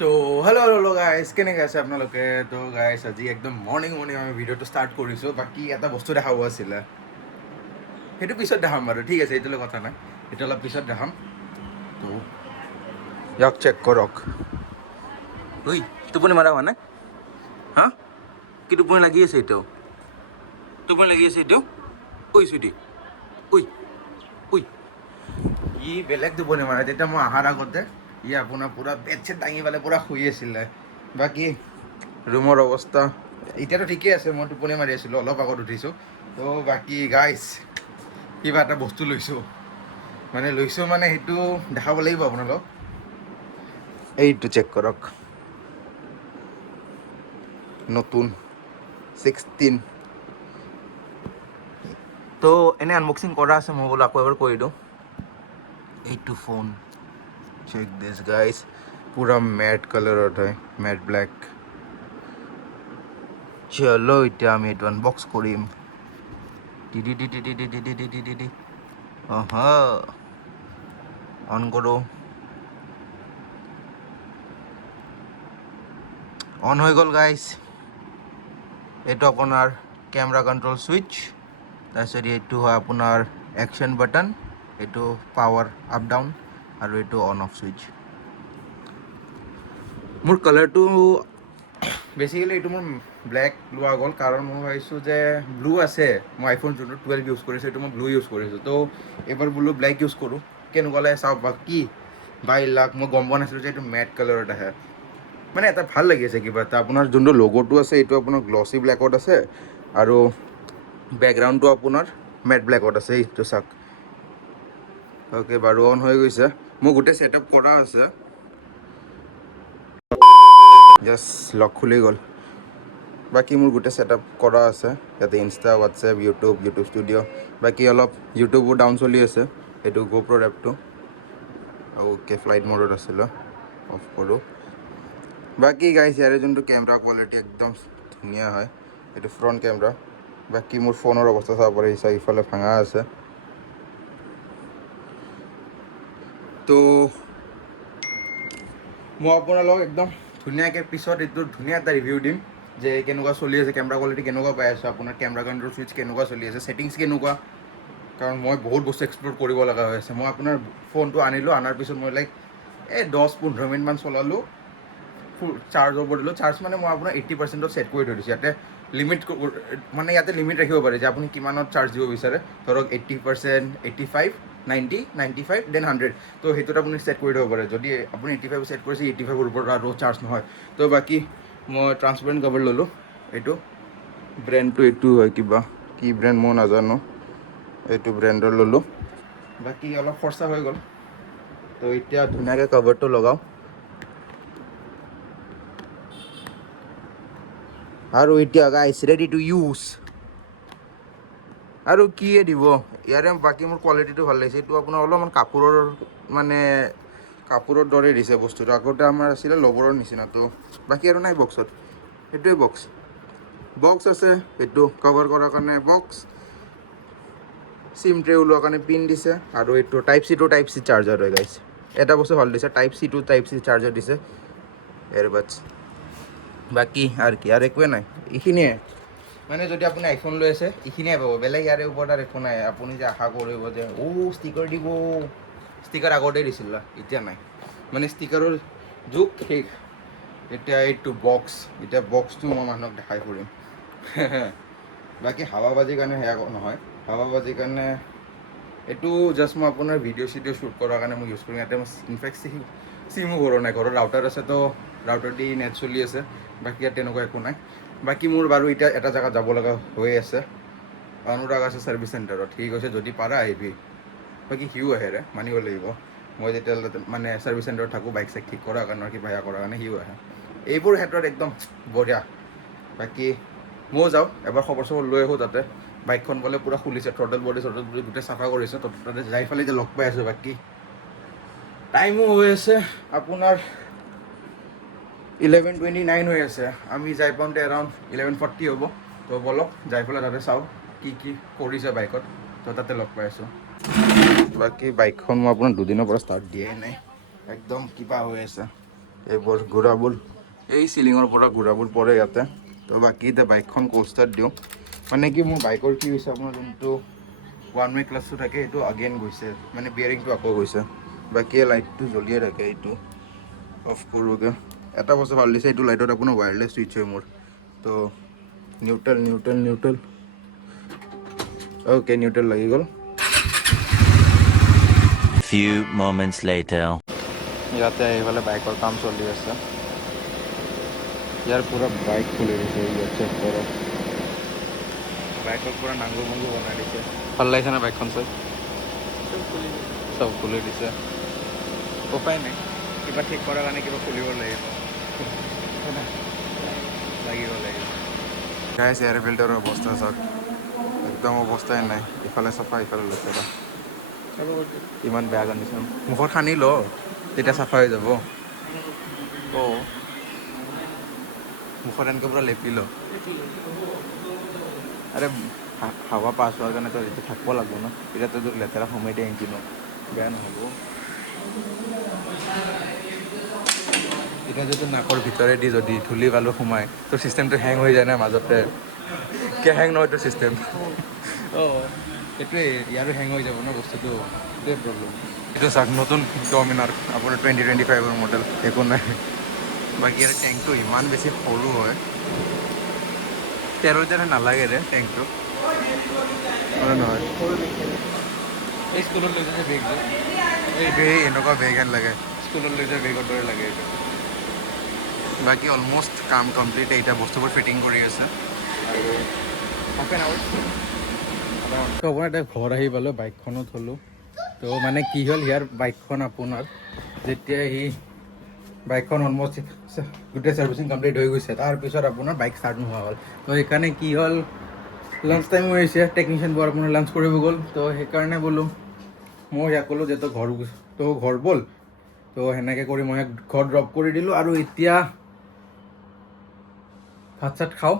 তো hello' guys কেনেকৈ আছে আপোনালোকে তো গাইজ আজি একদম মৰ্ণিং আমি ভিডিঅ'টো ষ্টাৰ্ট কৰিছোঁ বাকী এটা বস্তু দেখাব আছিলে সেইটো পিছত দেখাম বাৰু ঠিক আছে এইটোলৈ কথা নাই সেইটো অলপ পিছত দেখাম তো ইয়াক চেক কৰক ঐ টোপনি মাৰা হোৱা নাই হা কি টোপনি লাগি আছে এতিয়াও টোপনি লাগি আছে এতিয়াও ঐ চুইটি ঐ ঐ ই বেলেগ টোপনি মাৰে তেতিয়া মই অহাৰ আগতে ই আপোনাৰ পূৰা বেড চেট দাঙি পেলাই পূৰা শুই আছিলে বাকী ৰুমৰ অৱস্থা এতিয়াতো ঠিকেই আছে মই টোপনি মাৰি আছিলোঁ অলপ আগত উঠিছোঁ তো বাকী গাইজ কিবা এটা বস্তু লৈছোঁ মানে সেইটো দেখাব লাগিব আপোনালোক এইটো চেক কৰক নতুন 16 তো এনেই আনবক্সিং কৰা আছে মই বোলো আকৌ এবাৰ কৰি দিওঁ এইটো ফোন চেক দিছ গাইজ পূৰা মেট কালাৰত হয় মেট ব্লেক চলো এতিয়া আমি এইটো আনবক্স কৰিম অন কৰোঁ অন হৈ গ'ল গাইজ এইটো আপোনাৰ কেমেৰা কণ্ট্ৰল ছুইচ তাৰপিছত এইটো হয় আপোনাৰ একশ্যন বাটন এইটো পাৱাৰ আপ ডাউন আৰু এইটো অন অফ ছুইচ মোৰ কালাৰটো বেচিকেলি এইটো মোৰ ব্লেক লোৱা গ'ল কাৰণ মই ভাবিছোঁ যে ব্লু আছে মই আইফোন যোনটো 12 ইউজ কৰিছোঁ এইটো মই ব্লু ইউজ কৰিছোঁ তো এইবাৰ বোলো ব্লেক ইউজ কৰোঁ কেনেকুৱা লাগে চাওক বাকী বাই লাখ মই গম পোৱা নাছিলোঁ যে এইটো মেট কালাৰত আহে মানে এটা ভাল লাগি আছে কিবা এটা আপোনাৰ যোনটো লগ'টো আছে এইটো আপোনাৰ গ্লছী ব্লেকত আছে আৰু বেকগ্ৰাউণ্ডটো আপোনাৰ মেট ব্লেকত আছে এইটো চাওক অ'কে বাৰু অন হৈ গৈছে মোৰ গোটেই ছেট আপ কৰা আছে জাষ্ট লক খুলি গ'ল বাকী মোৰ গোটেই ছেট আপ কৰা আছে ইয়াতে ইনষ্টা হোৱাটছএপ ইউটিউব ষ্টুডিঅ' বাকী অলপ ইউটিউবো ডাউন চলি আছে এইটো গোপ্ৰ' এপটো অ'কে ফ্লাইট মডত আছিলে অফ কৰোঁ বাকী গাইজ ইয়াৰে যোনটো কেমেৰা কোৱালিটি একদম ধুনীয়া হয় এইটো ফ্ৰণ্ট কেমেৰা বাকী মোৰ ফোনৰ অৱস্থা চাব পাৰিছে ইফালে ভাঙা আছে তো মই আপোনালোকক একদম ধুনীয়াকৈ পিছত এইটো ধুনীয়া এটা ৰিভিউ দিম যে কেনেকুৱা চলি আছে কেমেৰা কোৱালিটি কেনেকুৱা পাই আছোঁ আপোনাৰ কেমেৰা কণ্ট্ৰল ছুইচ কেনেকুৱা চলি আছে ছেটিংছ কেনেকুৱা কাৰণ মই বহুত বস্তু এক্সপ্ল'ৰ কৰিব লগা হৈ আছে মই আপোনাৰ ফোনটো আনিলোঁ অনাৰ পিছত মই লাইক 10-15 মিনিটমান চলালোঁ ফুল চাৰ্জ হ'ব দিলোঁ চাৰ্জ মানে মই আপোনাৰ 80%ত ছেট কৰি থৈ দিছোঁ ইয়াতে লিমিট মানে ইয়াতে লিমিট ৰাখিব পাৰে যে আপুনি কিমানত চাৰ্জ দিব বিচাৰে ধৰক 80%, 85, 90, 95 দেন 100 তো সেইটোত আপুনি ছেট কৰি দিব পাৰে যদি আপুনি 85 ছেট কৰিছে 85ৰ ওপৰত আৰু চাৰ্জ নহয় তো বাকী মই ট্ৰান্সপাৰেণ্ট কভাৰ ল'লোঁ এইটো ব্ৰেণ্ডটো এইটো হয় কিবা কি ব্ৰেণ্ড মই নাজানো এইটো ব্ৰেণ্ডৰ ল'লোঁ বাকী অলপ খৰচা হৈ গ'ল তো এতিয়া ধুনীয়াকৈ কভাৰটো লগাওঁ আৰু এতিয়া গাইছ ৰেডি টু ইউজ আৰু কিয়ে দিব ইয়াৰে বাকী মোৰ কোৱালিটিটো ভাল লাগিছে এইটো আপোনাৰ অলপমান কাপোৰৰ দৰে দিছে বস্তুটো আগতে আমাৰ আছিলে লবৰৰ নিচিনাটো বাকী আৰু নাই বক্সত সেইটোৱে বক্স আছে এইটো কভাৰ কৰাৰ কাৰণে বক্স চিম ট্ৰে ওলোৱাৰ কাৰণে পিন দিছে আৰু এইটো টাইপ চি চাৰ্জাৰ হয় গাইছ এটা বস্তু ভাল দিছে টাইপ চি চাৰ্জাৰ দিছে এয়াৰবাডছ বাকী আৰু কি আৰু একোৱে নাই এইখিনিয়ে মানে যদি আপুনি আইফোন লৈ আছে এইখিনিয়ে পাব বেলেগ ইয়াৰে ওপৰত আৰু একো নাই আপুনি যে আশা কৰিব যে ষ্টিকাৰ দিব ষ্টিকাৰ আগতেই দিছিল এতিয়া নাই মানে ষ্টিকাৰৰ যুগ শেষ এতিয়া এইটো বক্স এতিয়া বক্সটো মই মানুহক দেখাই ফুৰিম বাকী হাৱাবাজিৰ কাৰণে সেয়া নহয় হাৱাবাজিৰ কাৰণে এইটো জাষ্ট মই আপোনাৰ ভিডিঅ' শ্বুট কৰাৰ কাৰণে মই ইউজ কৰিম ইয়াতে মই ইনফেক্ট চিমো ঘৰৰ নাই ঘৰত ৰাউটাৰ আছে তো ৰাউটাৰ দি নেট চলি আছে বাকী ইয়াত তেনেকুৱা একো নাই বাকী মোৰ বাৰু এতিয়া এটা জেগাত যাব লগা হৈ আছে অনুৰাগ আছে ছাৰ্ভিচ চেণ্টাৰত সি কৈছে যদি পাৰা আহিবি বাকী সিও আহে মানিব লাগিব মই যেতিয়া মানে ছাৰ্ভিচ চেণ্টাৰত থাকোঁ বাইক চাইক ঠিক কৰাৰ কাৰণে কিবা সেয়া কৰাৰ কাৰণে সিও আহে এইবোৰ ক্ষেত্ৰত একদম বঢ়িয়া বাকী ময়ো যাওঁ এবাৰ খবৰ চবৰ লৈ আহোঁ তাতে বাইকখন বোলে পূৰা খুলিছে থ্ৰটেল বডি গোটেই চাফা কৰিছে তো তাতে যাই ফালে এতিয়া লগ পাই আছোঁ বাকী টাইমো হৈ আছে আপোনাৰ 11:29 হৈ আছে আমি যাই পাওঁতে এৰাউণ্ড 11:40 হ'ব তো বলক যাই পেলাই তাতে চাওঁ কি কৰিছে বাইকত তো তাতে লগ পাই আছোঁ বাকী বাইকখন মই আপোনাৰ দুদিনৰ পৰা ষ্টাৰ্ট দিয়াই নাই একদম কিবা হৈ আছে এইবোৰ ঘোঁৰাবোৰ এই চিলিঙৰ পৰা ঘোঁৰাবোৰ পৰে ইয়াতে। তো বাকী এতিয়া বাইকখন কোষ্টাৰত দিওঁ। মানে কি মোৰ বাইকৰ কি হৈছে, আপোনাৰ যোনটো ওৱান ৱে ক্লাছটো থাকে সেইটো আগেইন গৈছে, মানে বিয়াৰিংটো আকৌ গৈছে। বাকী লাইটটো জ্বলিয়ে থাকে, এইটো অফ কৰোঁগৈ। এটা বস্তু ভাল দিছে, এইটো লাইটত আপোনাৰ ৱায়াৰলেছ ছুইচ হয় মোৰ। তো নিউট্ৰেল অ'কে, নিউট্ৰেল লাগি গ'ল। Few moments later. ইয়াতে এইফালে বাইকৰ কাম চলি আছে। ইয়াৰ পুৰা বাইক খুলি দিছে, ইয়াত চেক কৰক। বাইকৰ পুৰা নাংগু মুংগু বনাই দিছে। ভাল লাগিছে না বাইকখন চাই? চব খুলি দিছে। উপায় নাই, কিবা ঠিক কৰাৰ কাৰণে কিবা খুলিব লাগিব। গাইছ, এয়াৰ ফিল্টাৰৰ অৱস্থা চাওক, একদম অৱস্থাই নাই। ইফালে চাফা, ইফালে লেতেৰা। ইমান বেয়া কণ্ডিশ্যন। মুখত সানি ল, তেতিয়া চাফা হৈ যাব। অঁ, মুখত এনেকৈ পূৰা লেপি ল। আৰে হাৱা পাছ হোৱাৰ কাৰণে তই এতিয়া থাকিব লাগিব ন, এতিয়াতো তোৰ লেতেৰা সোমাই দিয়ে ইঞ্জিনত, বেয়া নহ'ব। এতিয়া যদি নাকৰ ভিতৰেদি যদি ধূলি বালু সোমাই, তোৰ চিষ্টেমটো হেং হৈ যায় না মাজতে। কিয় হেং নহয় তোৰ চিষ্টেম? অঁ, সেইটোৱে, ইয়াৰো হেং হৈ যাব ন বস্তুটো, সেইটোৱে প্ৰব্লেম। এইটো চাওক, নতুন ডমিনাৰ আপোনাৰ 2025ৰ মডেল, একো নাই। বাকী ইয়াৰ টেংকটো ইমান বেছি সৰু হয়, 13 লিটাৰ নালাগে ৰে টেংকটো, হয় নহয়? এই স্কুলত লৈ যোৱা বেগটো, এইটো এনেকুৱা বেগ হেন লাগে, স্কুলত লৈ যোৱা বেগৰ দৰে লাগে এইটো। বাকী অলম'ষ্ট কাম কমপ্লিট, এতিয়া বস্তুবোৰ ফিটিং কৰি আছে। আৰু হাফ এন আৱাৰ। তো আপোনাৰ এতিয়া ঘৰ আহি পালোঁ, বাইকখনো থলোঁ। তো মানে কি হ'ল, ইয়াৰ বাইকখন আপোনাৰ যেতিয়া বাইকখন অলম'ষ্ট গোটেই ছাৰ্ভিচিং কমপ্লিট হৈ গৈছে, তাৰপিছত আপোনাৰ বাইক ষ্টাৰ্ট নোহোৱা হ'ল। তো সেইকাৰণে কি হ'ল, লাঞ্চ টাইম হৈ আহিছে, টেকনিচিয়ানবোৰ আপোনাৰ লাঞ্চ কৰিব গ'ল। তো সেইকাৰণে বোলো মই ইয়াক ক'লোঁ যে তই ঘৰ ব'ল। তো সেনেকৈ কৰি মই ঘৰত ড্ৰপ কৰি দিলোঁ, আৰু এতিয়া ভাত চাত খাওঁ,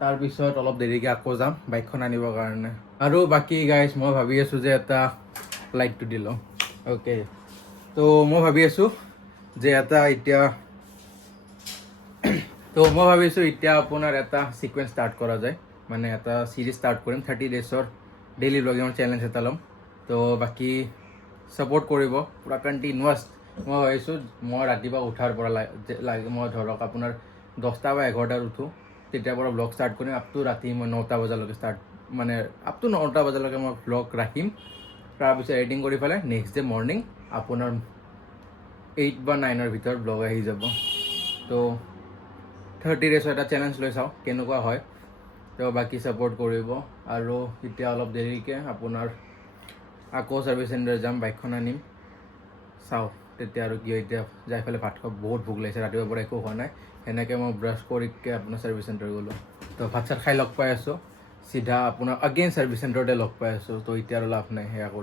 তাৰপিছত অলপ দেৰিকৈ আকৌ যাম বাইকখন আনিবৰ কাৰণে। আৰু বাকী গাইজ, মই ভাবি আছোঁ যে এটা লাইটটো দি লওঁ। অ'কে, তো মই ভাবি আছোঁ যে এতিয়া আপোনাৰ এটা ছিকুৱেঞ্চ ষ্টাৰ্ট কৰা যায়, মানে এটা চিৰিজ ষ্টাৰ্ট কৰিম, 30 ডেজৰ ডেইলি ব্লগিঙৰ চেলেঞ্জ এটা ল'ম। তো বাকী ছাপোৰ্ট কৰিব পূৰা কণ্টিনিউৱাছ। মই ভাবিছোঁ মই ৰাতিপুৱা উঠাৰ পৰা মই ধৰক আপোনাৰ 10টা বা 11টাত উঠোঁ, তেতিয়াৰ পৰা ব্লগ ষ্টাৰ্ট কৰিম আপ টু ৰাতি মই 9টা বজালৈকে মানে আপ টু 9টা বজালৈকে মই ব্লগ ৰাখিম। তাৰপিছত এডিটিং কৰি পেলাই নেক্সট ডে মৰ্ণিং আপোনাৰ 8 বা 9ৰ ভিতৰত ব্লগ আহি যাব। তো 30 ডেজৰ এটা চেলেঞ্জ লৈ চাওঁ কেনেকুৱা হয়। তো বাকী ছাপোৰ্ট কৰিব। আৰু এতিয়া অলপ দেৰিকৈ আপোনাৰ আকৌ ছাৰ্ভিচ চেণ্টাৰ যাম, বাইকখন আনিম, চাওঁ তেতিয়া আৰু কি হয়। এতিয়া যাই পেলাই ভাত খাব, বহুত ভোক লাগিছে, ৰাতিপুৱাৰ পৰা একো খোৱা নাই। সেনেকৈ মই ব্ৰাছ কৰিকৈ আপোনাৰ ছাৰ্ভিচ চেণ্টাৰ গ'লোঁ। তো ভাত চাত খাই লগ পাই আছোঁ, চিধা আপোনাৰ আগেইন ছাৰ্ভিচ চেণ্টাৰতে লগ পাই আছোঁ। তো এতিয়া আৰু লাভ নাই সেয়া কৰি।